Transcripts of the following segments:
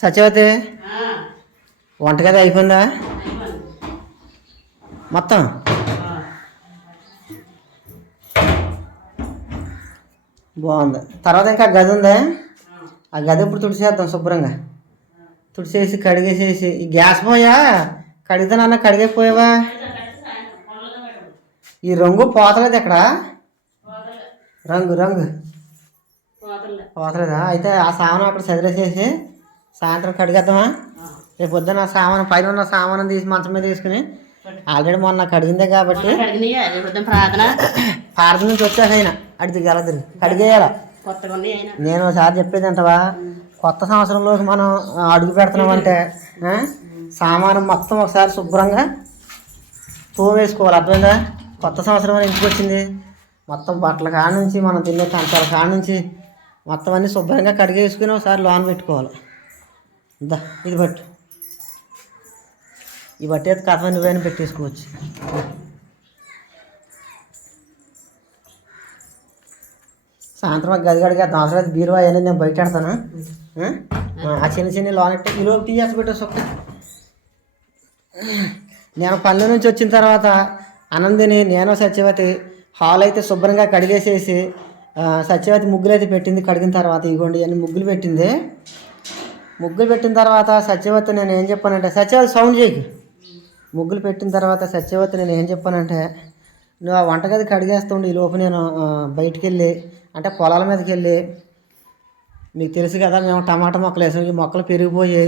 సత్యవతి వంటగది అయిపోయిందా? మొత్తం? బాగుంది. తర్వాత ఇంకా గది ఉందా? ఆ గది ఇప్పుడు తుడిచేద్దాం శుభ్రంగా. తుడిచేసి కడిగేసేసి. ఈ గ్యాస్ పోయా? కడిగితేనన్నా కడిగైపోయావా? ఈ రంగు పోతలేదు ఇక్కడ రంగు రంగు. పోతలేదా? అయితే ఆ సామాను అక్కడ చదివేసేసి సాయంత్రం కడిగేద్దామా? రేపు పొద్దున్న ఆ సామాను పైన ఉన్న సామాను తీసి మంచం మీద తీసుకుని ఆల్రెడీ మొన్న కడిగిందే కాబట్టి ప్రార్థన. పార్క్ నుంచి వచ్చాక అయినా అడిగి గలదు కడిగేయాల? నేను ఒకసారి చెప్పేది అంటవా కొత్త సంవత్సరంలోకి మనం అడుగు పెడుతున్నామంటే ఆ, సామాను మొత్తం ఒకసారి శుభ్రంగా తోమేసుకోవాలి అర్థమైందా? కొత్త సంవత్సరం అని ఇంటికి వచ్చింది? మొత్తం బట్టల కాడ నుంచి మనం తినే కంచాల కాడ నుంచి మొత్తం అన్ని శుభ్రంగా కడిగేసుకుని ఒకసారి లోన్ పెట్టుకోవాలి. దా ఇది బట్టు. ఈ బట్టి అయితే కథ నువ్వైనా పెట్టేసుకోవచ్చు. సాయంత్రం గదిగడిగా గది గడిగేద్దాం అవసరం అయితే బీరువా అయినా నేను బయట పెడతాను? ఆ? చిన్న చిన్న లోనట్టే అంటే ఈలోపు టీఎస్ పెట్టేసి ఒకటి నేను పనుల నుంచి వచ్చిన తర్వాత ఆనందిని నేను సత్యవతి హాల్ అయితే శుభ్రంగా కడిగేసేసి సత్యవతి ముగ్గులు అయితే పెట్టింది. కడిగిన తర్వాత ఇగోండి అన్ని ముగ్గులు పెట్టింది. ముగ్గులు పెట్టిన తర్వాత సత్యవతి నేను ఏం చెప్పానంటే సత్యవతి సౌండ్ చేయకు ముగ్గులు పెట్టిన తర్వాత సత్యవతి నేను ఏం చెప్పానంటే నువ్వు ఆ వంటగది కడిగేస్తుండే ఈ లోపు నేను బయటికి వెళ్ళి అంటే పొలాల మీదకి వెళ్ళి మీకు తెలుసు కదా మేము టమాటా మొక్కలు వేసాం ఈ మొక్కలు పెరిగిపోయి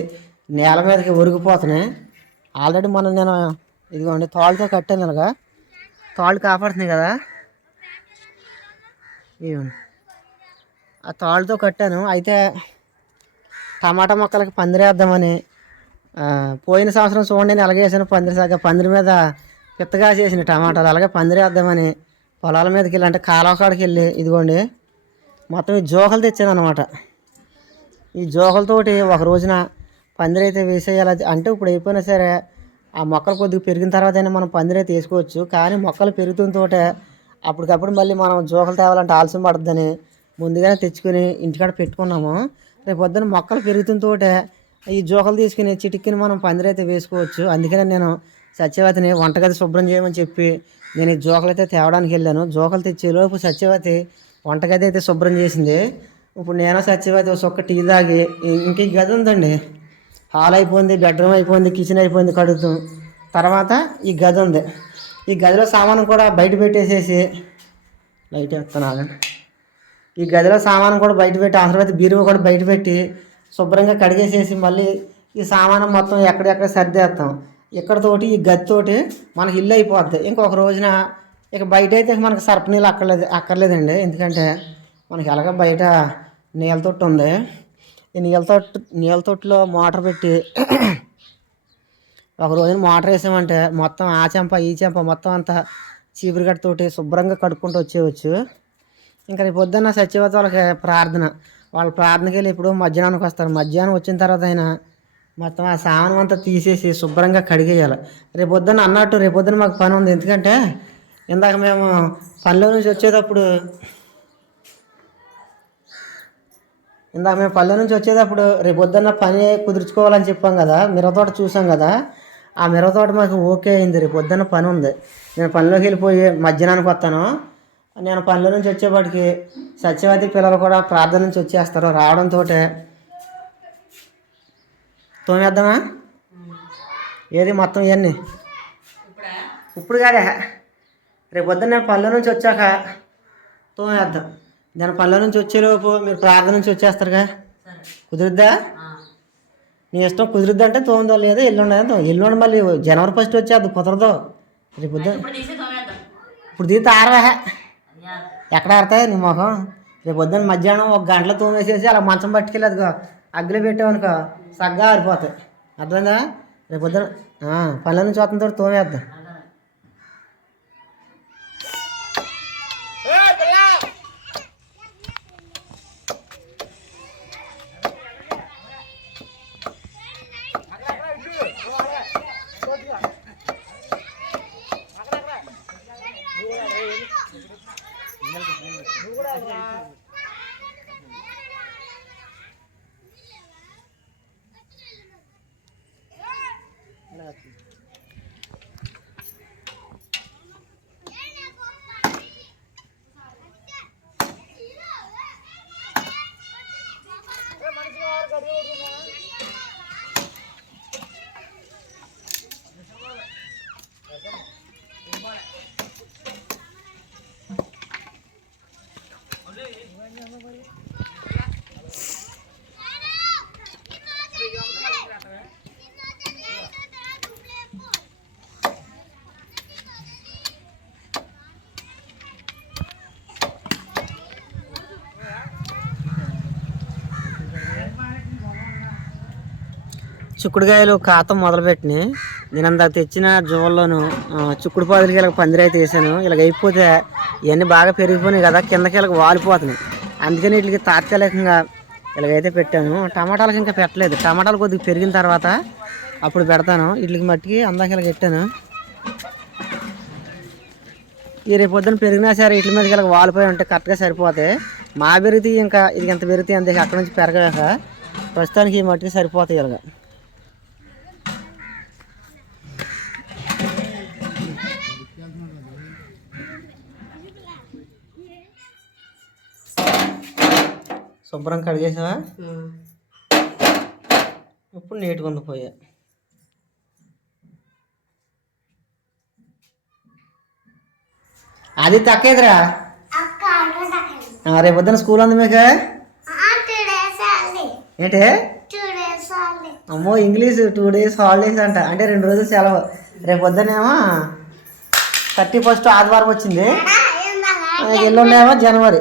నేల మీదకి ఒరిగిపోతున్నాయి. ఆల్రెడీ మొన్న నేను ఇదిగోండి తోళ్ళతో కట్టాను ఇలాగా. తోళ్ళు కాపాడుతున్నాయి కదా. ఇదిగోండి. ఆ తాళ్ళతో కట్టాను. అయితే టమాటా మొక్కలకి పందిరేద్దామని పోయిన సంవత్సరం చూడండి నేను అలాగే వేసాను పందిరి సాగ పందిరి మీద పిత్తగా చేసిన టమాటాలు. అలాగే పందిరేద్దామని పొలాల మీదకి వెళ్ళి అంటే కాలువకాడికి వెళ్ళి ఇదిగోండి మొత్తం ఈ జోకలు తెచ్చాను అనమాట ఈ జోకలతోటి ఒక రోజున పందిరైతే వేసేయాలి. అంటే ఇప్పుడు అయిపోయినా సరే ఆ మొక్కలు కొద్దిగా పెరిగిన తర్వాత అయినా మనం పందిరైతే వేసుకోవచ్చు. కానీ మొక్కలు పెరుగుతుంతోటే అప్పటికప్పుడు మళ్ళీ మనం జోకలు తేవాలంటే ఆలస్యం పడుతుందని ముందుగానే తెచ్చుకొని ఇంటికాడ పెట్టుకున్నాము. రేపు పొద్దున్న మొక్కలు పెరుగుతుంతోటే ఈ జోకలు తీసుకుని చిటిక్కిని మనం పందిరైతే వేసుకోవచ్చు. అందుకనే నేను సత్యవతిని వంటగది శుభ్రం చేయమని చెప్పి నేను ఈ జోకలు అయితే తేవడానికి వెళ్ళాను. జోకలు తెచ్చేలోపు సత్యవతి వంటగది అయితే శుభ్రం చేసింది. ఇప్పుడు నేను సత్యవతి ఒక చొక్క టీ తాగి ఇంక ఈ గది ఉందండి. హాల్ అయిపోయింది బెడ్రూమ్ అయిపోయింది కిచెన్ అయిపోయింది కడుగుతూ. తర్వాత ఈ గది ఉంది. ఈ గదిలో సామాను కూడా బయట పెట్టేసేసి లైట్ వేస్తాను ఆగండి ఈ గదిలో సామాను కూడా బయట పెట్టి అవసరమైతే బీరువా కూడా బయట పెట్టి శుభ్రంగా కడిగేసేసి మళ్ళీ ఈ సామాను మొత్తం ఎక్కడెక్కడ సర్దేస్తాం. ఇక్కడతోటి ఈ గదితోటి మనకి ఇల్లు అయిపోద్ది. ఇంకొక రోజున ఇక బయట అయితే మనకు సర్ప నీళ్ళు అక్కర్లేదు అక్కర్లేదండి. ఎందుకంటే మనకి ఎలాగ బయట నీళ్ళ తొట్టు ఉంది. ఈ నీళ్ళ తొట్టు నీళ్ళ తొట్టులో మోటార్ పెట్టి ఒక రోజున మోటార్ వేసామంటే మొత్తం ఆ చెంప ఈ చెంప మొత్తం అంతా చీపురుగడ్డతోటి శుభ్రంగా కడుక్కుంటూ వచ్చేయచ్చు. ఇంకా రేపు పొద్దున్న సత్యవతి వాళ్ళకి ప్రార్థన. వాళ్ళ ప్రార్థనకి వెళ్ళి ఇప్పుడు మధ్యాహ్నానికి వస్తారు. మధ్యాహ్నం వచ్చిన తర్వాత అయినా మొత్తం ఆ సామానం అంతా తీసేసి శుభ్రంగా కడిగేయాలి. రేపు పొద్దున్న అన్నట్టు రేపు పొద్దున్న మాకు పని ఉంది. ఎందుకంటే ఇందాక మేము పనిలో నుంచి వచ్చేటప్పుడు ఇందాక మేము పల్లె నుంచి వచ్చేటప్పుడు రేపు పొద్దున్న పని కుదుర్చుకోవాలని చెప్పాం కదా మిరతోట చూసాం కదా ఆ మిరతోట మాకు ఓకే అయింది. రేపు పొద్దున్న పని ఉంది. నేను పనిలోకి వెళ్ళిపోయి మధ్యాహ్నానికి వస్తాను. నేను పనిలో నుంచి వచ్చేపాటికి సత్యవతి పిల్లలు కూడా ప్రార్థన నుంచి వచ్చేస్తారు రావడంతో తోమేద్దామా? ఏది మొత్తం ఇవన్నీ? ఇప్పుడు? కాదే. రేపు పొద్దున్న నేను పనిలో నుంచి వచ్చాక తోమేద్దాం. నేను పనిలో నుంచి వచ్చేలోపు మీరు ప్రార్థన నుంచి వచ్చేస్తారుగా? కుదురుద్దా? నీ ఇష్టం కుదురుద్దా అంటే తోందో లేదో? ఎల్లుండి ఏదో ఎల్లుండి మళ్ళీ జనవరి ఫస్ట్ వచ్చేది కుదరదు. రేపు పొద్దున్న ఇప్పుడు తీసి ఆరవా ఎక్కడ ఆడతాయి నీ మొహం? రేపు పొద్దున్న మధ్యాహ్నం ఒక గంటలో తోమేసేసి అలా మంచం పట్టుకెళ్ళి అదిగో అగ్గిలో పెట్టామనుకో సగ్గా ఆరిపోతాయి. అర్థమైందా? రేపు పొద్దున ఆ, పనుల నుంచి వస్తుందో తోమేద్దాం. ว่า చిక్కుడుకాయలు కాతం మొదలుపెట్టినాయి. నేను అంతా తెచ్చిన జోల్లోను చిక్కుడు పాదులకి ఇలా పందిరైతే వేసాను ఇలాగ అయిపోతే ఇవన్నీ బాగా పెరిగిపోయినాయి కదా కిందకి ఇలా వాలిపోతున్నాయి. అందుకని వీటికి తాత్కాలికంగా ఇలాగైతే పెట్టాను. టమాటాలకు ఇంకా పెట్టలేదు. టమాటాలు కొద్దిగా పెరిగిన తర్వాత అప్పుడు పెడతాను. వీటికి మట్టికి అందాక ఇలా పెట్టాను. ఈ రేపు పొద్దున పెరిగినా సరే వీటి మీదకి ఇలా వాలిపోయి ఉంటే కరెక్ట్గా సరిపోతాయి మా పెరిగితే ఇంకా ఇది ఎంత పెరిగితే అంతే అక్కడ నుంచి పెరగలేక ప్రస్తుతానికి ఈ మట్టికి సరిపోతాయి ఇలాగ. శుభ్రం కడిగేసావా ఇప్పుడు నీట్గా ఉంది పోయా. అది తక్కేదిరా. రేపు పొద్దున స్కూల్ ఉంది మీకు? ఏంటి? అమ్మో ఇంగ్లీష్ టూ డేస్ హాలిడేస్ అంట. అంటే రెండు రోజులు సెలవు. రేపు పొద్దునేమో థర్టీ ఫస్ట్ ఆదివారం వచ్చింది. ఎల్లుండేమో జనవరి.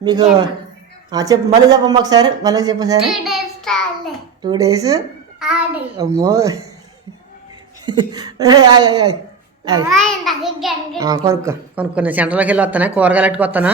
మీకు చెప్పు మళ్ళీ చెప్పమ్మా ఒకసారి మళ్ళీ చెప్పు సార్ టూ డేస్ అమ్మో. కొనుక్కో కొనుక్కో నేను సెంటర్లోకి వెళ్ళి వస్తానా? కూరగాయలు ఎట్టుకొస్తానా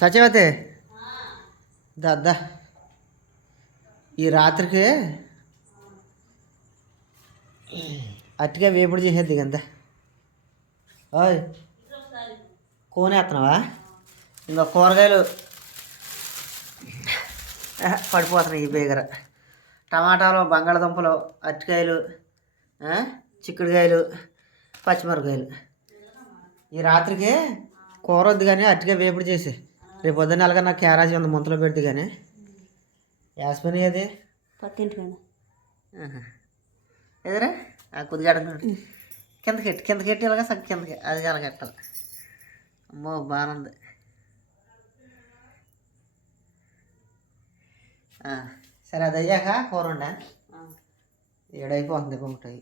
సత్యవతి? దద్దా ఈ రాత్రికి అట్టిగా వేపుడు చేసేది కదా. ఓయ్ కోనేస్తున్నావా ఇంకా కూరగాయలు. పడిపోతున్నాయి ఈ బేగర. టమాటాలు బంగాళదుంపలు అరటికాయలు చిక్కుడుకాయలు పచ్చిమిరపకాయలు. ఈ రాత్రికి కూర వద్దు కానీ అట్టిగా వేపుడు చేసే రేపు పొద్దున్న ఎలాగ నాకు క్యారాజీ ఉంది ముంతలో పెడితే కానీ యాస్మిన్ ఏది? పక్కింటికైనా ఆహా. ఎదురా ఆ కొద్దిగా అడుగుతున్నాడు కిందకి ఎట్టు కిందకి ఎట్టి ఇలాగ సగ్ కిందకి. అది అలాగ ఎట్టాలి అమ్మో బాగుంది. సరే అది అయ్యాక కూర ఉండా ఏడైపోతుంది ఒకటి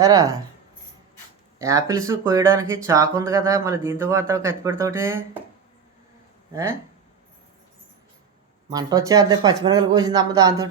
ఎరా యాపిల్స్ కోయడానికి చాకు ఉంది కదా మళ్ళీ దీంతో పోతావు కత్తి పెడతావుటి? మంట మంట వచ్చేద్దే పచ్చిమిరకలు కోసింది అమ్మ దాంతో